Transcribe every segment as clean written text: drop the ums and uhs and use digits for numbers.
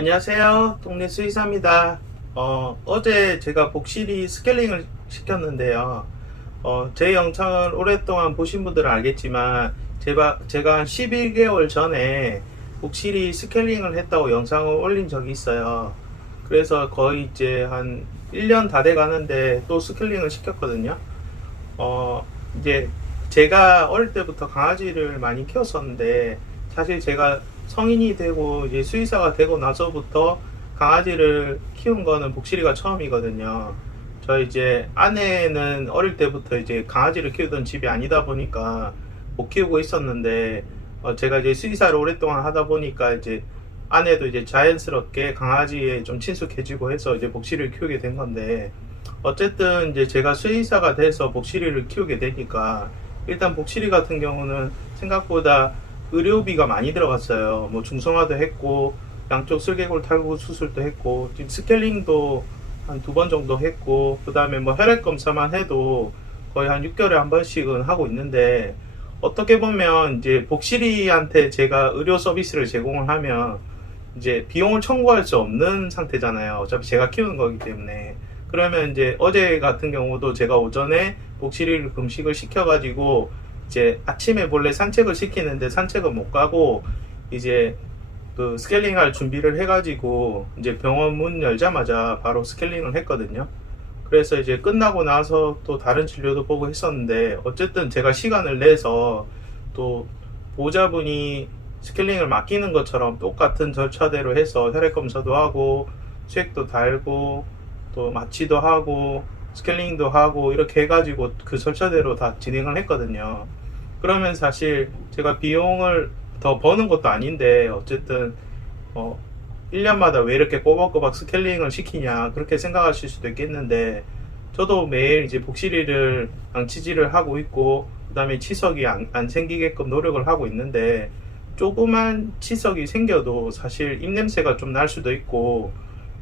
안녕하세요. 동네 수의사입니다. 어제 제가 복실이 스케일링을 시켰는데요. 제 영상을 오랫동안 보신 분들은 알겠지만, 제가 한 11개월 전에 복실이 스케일링을 했다고 영상을 올린 적이 있어요. 그래서 거의 이제 한 1년 다 돼 가는데 또 스케일링을 시켰거든요. 어, 이제 제가 어릴 때부터 강아지를 많이 키웠었는데, 사실 제가 성인이 되고 이제 수의사가 되고 나서부터 강아지를 키운 거는 복실이가 처음이거든요. 저 이제 아내는 어릴 때부터 이제 강아지를 키우던 집이 아니다 보니까 못 키우고 있었는데, 제가 이제 수의사를 오랫동안 하다 보니까 이제 아내도 이제 자연스럽게 강아지에 좀 친숙해지고 해서 이제 복실이를 키우게 된 건데, 어쨌든 이제 제가 수의사가 돼서 복실이를 키우게 되니까, 일단 복실이 같은 경우는 생각보다 의료비가 많이 들어갔어요. 뭐 중성화도 했고, 양쪽 슬개골 탈구 수술도 했고, 지금 스케일링도 한 2번 정도 했고, 그 다음에 뭐 혈액 검사만 해도 거의 한 6개월에 한 번씩은 하고 있는데, 어떻게 보면 이제 복실이한테 제가 의료 서비스를 제공을 하면 이제 비용을 청구할 수 없는 상태잖아요. 어차피 제가 키우는 거기 때문에. 그러면 이제 어제 같은 경우도 제가 오전에 복실이를 금식을 시켜가지고 이제 아침에 몰래 산책을 시키는데 산책을 못 가고, 이제 그 스케일링 할 준비를 해가지고 이제 병원 문 열자마자 바로 스케일링을 했거든요. 그래서 이제 끝나고 나서 또 다른 진료도 보고 했었는데, 어쨌든 제가 시간을 내서 또 보호자분이 스케일링을 맡기는 것처럼 똑같은 절차대로 해서 혈액 검사도 하고 수액도 달고 또 마취도 하고 스케일링도 하고 이렇게 해가지고 그 절차대로 다 진행을 했거든요. 그러면 사실 제가 비용을 더 버는 것도 아닌데, 어쨌든 1년마다 왜 이렇게 꼬박꼬박 스케일링을 시키냐 그렇게 생각하실 수도 있겠는데, 저도 매일 이제 복실이를 양치질을 하고 있고, 그 다음에 치석이 안 생기게끔 노력을 하고 있는데, 조그만 치석이 생겨도 사실 입냄새가 좀 날 수도 있고,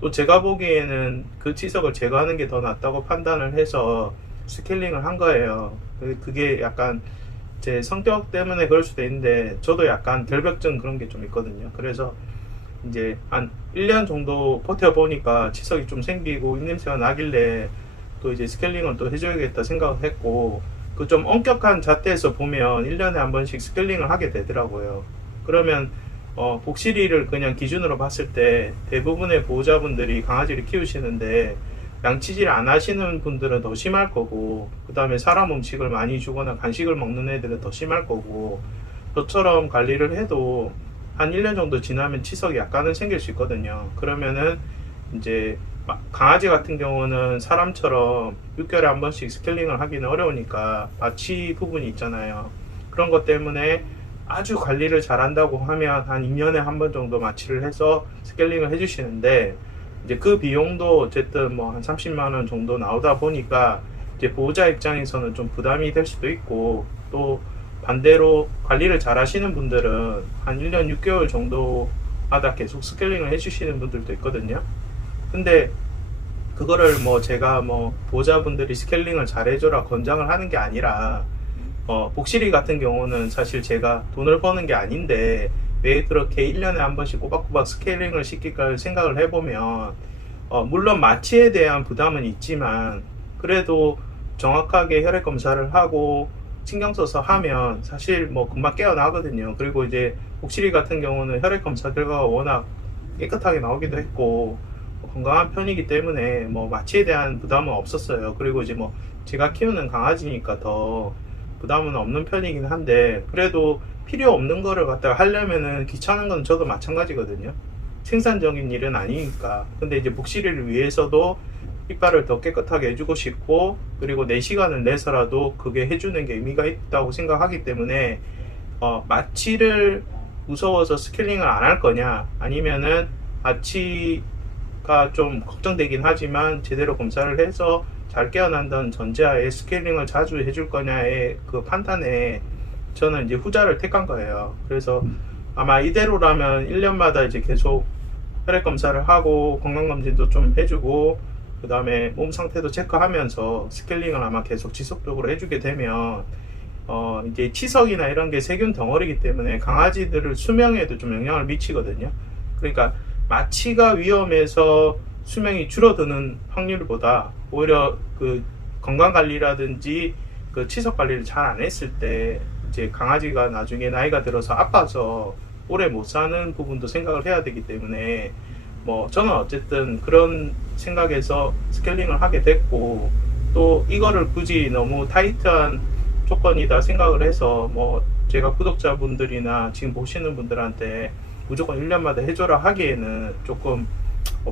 또 제가 보기에는 그 치석을 제거하는 게 더 낫다고 판단을 해서 스케일링을 한 거예요. 그게 약간 제 성격 때문에 그럴 수도 있는데, 저도 약간 결벽증 그런 게 좀 있거든요. 그래서 이제 한 1년 정도 버텨보니까 치석이 좀 생기고 입냄새가 나길래 또 이제 스케일링을 또 해줘야겠다 생각을 했고, 그 좀 엄격한 잣대에서 보면 1년에 한 번씩 스케일링을 하게 되더라고요. 그러면 복실이를 그냥 기준으로 봤을 때 대부분의 보호자분들이 강아지를 키우시는데 양치질 안 하시는 분들은 더 심할 거고, 그 다음에 사람 음식을 많이 주거나 간식을 먹는 애들은 더 심할 거고, 저처럼 관리를 해도 한 1년 정도 지나면 치석이 약간은 생길 수 있거든요. 그러면은 이제 강아지 같은 경우는 사람처럼 6개월에 한 번씩 스케일링을 하기는 어려우니까 마취 부분이 있잖아요. 그런 것 때문에 아주 관리를 잘한다고 하면 한 2년에 한 번 정도 마취를 해서 스케일링을 해주시는데, 이제 그 비용도 어쨌든 뭐 한 30만 원 정도 나오다 보니까 이제 보호자 입장에서는 좀 부담이 될 수도 있고, 또 반대로 관리를 잘 하시는 분들은 한 1년 6개월 정도마다 계속 스케일링을 해주시는 분들도 있거든요. 근데 그거를 뭐 제가 뭐 보호자분들이 스케일링을 잘 해줘라 권장을 하는 게 아니라, 복실이 같은 경우는 사실 제가 돈을 버는 게 아닌데 왜 그렇게 1년에 한 번씩 꼬박꼬박 스케일링을 시킬까 생각을 해보면, 물론 마취에 대한 부담은 있지만 그래도 정확하게 혈액 검사를 하고 신경 써서 하면 사실 뭐 금방 깨어나거든요. 그리고 이제 복실이 같은 경우는 혈액 검사 결과가 워낙 깨끗하게 나오기도 했고 건강한 편이기 때문에 뭐 마취에 대한 부담은 없었어요. 그리고 이제 뭐 제가 키우는 강아지니까 더 부담은 없는 편이긴 한데, 그래도 필요 없는 거를 갖다가 하려면은 귀찮은 건 저도 마찬가지거든요. 생산적인 일은 아니니까. 근데 이제 복실이를 위해서도 이빨을 더 깨끗하게 해주고 싶고, 그리고 내 시간을 내서라도 그게 해주는 게 의미가 있다고 생각하기 때문에, 마취를 무서워서 스케일링을 안 할 거냐, 아니면은 마취가 좀 걱정되긴 하지만 제대로 검사를 해서 잘 깨어난다는 전제하에 스케일링을 자주 해줄 거냐의 그 판단에 저는 이제 후자를 택한 거예요. 그래서 아마 이대로라면 1년마다 이제 계속 혈액 검사를 하고 건강검진도 좀 해주고, 그 다음에 몸 상태도 체크하면서 스케일링을 아마 계속 지속적으로 해주게 되면, 이제 치석이나 이런 게 세균 덩어리이기 때문에 강아지들을 수명에도 좀 영향을 미치거든요. 그러니까 마취가 위험해서 수명이 줄어드는 확률보다 오히려 그 건강관리라든지 그 치석관리를 잘 안 했을 때 이제 강아지가 나중에 나이가 들어서 아파서 오래 못 사는 부분도 생각을 해야 되기 때문에 뭐 저는 어쨌든 그런 생각에서 스케일링을 하게 됐고, 또 이거를 굳이 너무 타이트한 조건이다 생각을 해서 뭐 제가 구독자분들이나 지금 보시는 분들한테 무조건 1년마다 해줘라 하기에는 조금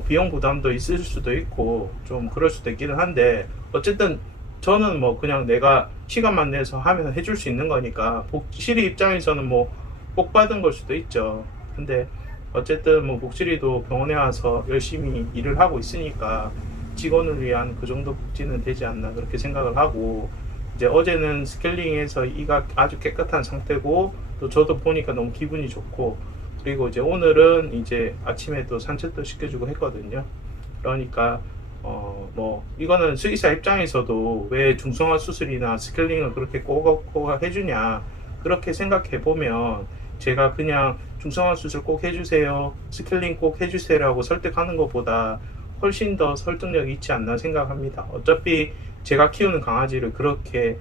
비용 부담도 있을 수도 있고 좀 그럴 수도 있기는 한데, 어쨌든 저는 뭐 그냥 내가 시간만 내서 하면 해줄 수 있는 거니까, 복실이 입장에서는 뭐 복 받은 걸 수도 있죠. 근데 어쨌든 뭐 복실이도 병원에 와서 열심히 일을 하고 있으니까 직원을 위한 그 정도 복지는 되지 않나 그렇게 생각을 하고, 이제 어제는 스케일링해서 이가 아주 깨끗한 상태고 또 저도 보니까 너무 기분이 좋고, 그리고 이제 오늘은 이제 아침에 또 산책도 시켜주고 했거든요. 그러니까 뭐 이거는 수의사 입장에서도 왜 중성화 수술이나 스케일링을 그렇게 꼭 해주냐 그렇게 생각해 보면, 제가 그냥 중성화 수술 꼭 해주세요, 스케일링 꼭 해주세요라고 설득하는 것보다 훨씬 더 설득력이 있지 않나 생각합니다. 어차피 제가 키우는 강아지를 그렇게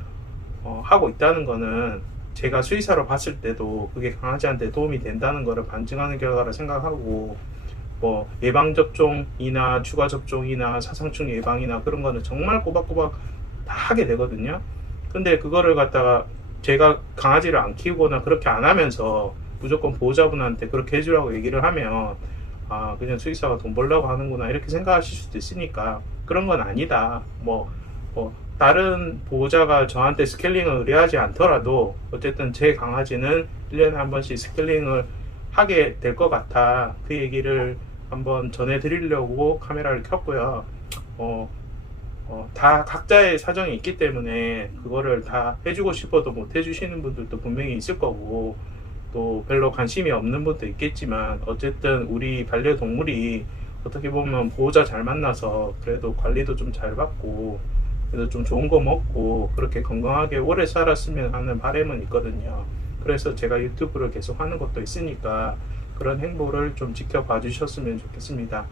하고 있다는 거는 제가 수의사로 봤을 때도 그게 강아지한테 도움이 된다는 것을 반증하는 결과라 생각하고, 뭐 예방접종이나 추가접종이나 사상충 예방이나 그런 거는 정말 꼬박꼬박 다 하게 되거든요. 근데 그거를 갖다가 제가 강아지를 안 키우거나 그렇게 안 하면서 무조건 보호자분한테 그렇게 해주라고 얘기를 하면, 아 그냥 수의사가 돈 벌려고 하는구나 이렇게 생각하실 수도 있으니까 그런 건 아니다. 뭐 다른 보호자가 저한테 스케일링을 의뢰하지 않더라도 어쨌든 제 강아지는 1년에 한 번씩 스케일링을 하게 될 것 같아, 그 얘기를 한번 전해드리려고 카메라를 켰고요. 다 각자의 사정이 있기 때문에 그거를 다 해주고 싶어도 못 해주시는 분들도 분명히 있을 거고, 또 별로 관심이 없는 분도 있겠지만, 어쨌든 우리 반려동물이 어떻게 보면 보호자 잘 만나서 그래도 관리도 좀 잘 받고 그래도 좀 좋은 거 먹고 그렇게 건강하게 오래 살았으면 하는 바람은 있거든요. 그래서 제가 유튜브를 계속 하는 것도 있으니까 그런 행보를 좀 지켜봐 주셨으면 좋겠습니다.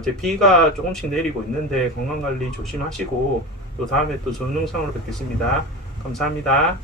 이제 비가 조금씩 내리고 있는데 건강관리 조심하시고 또 다음에 또 좋은 영상으로 뵙겠습니다. 감사합니다.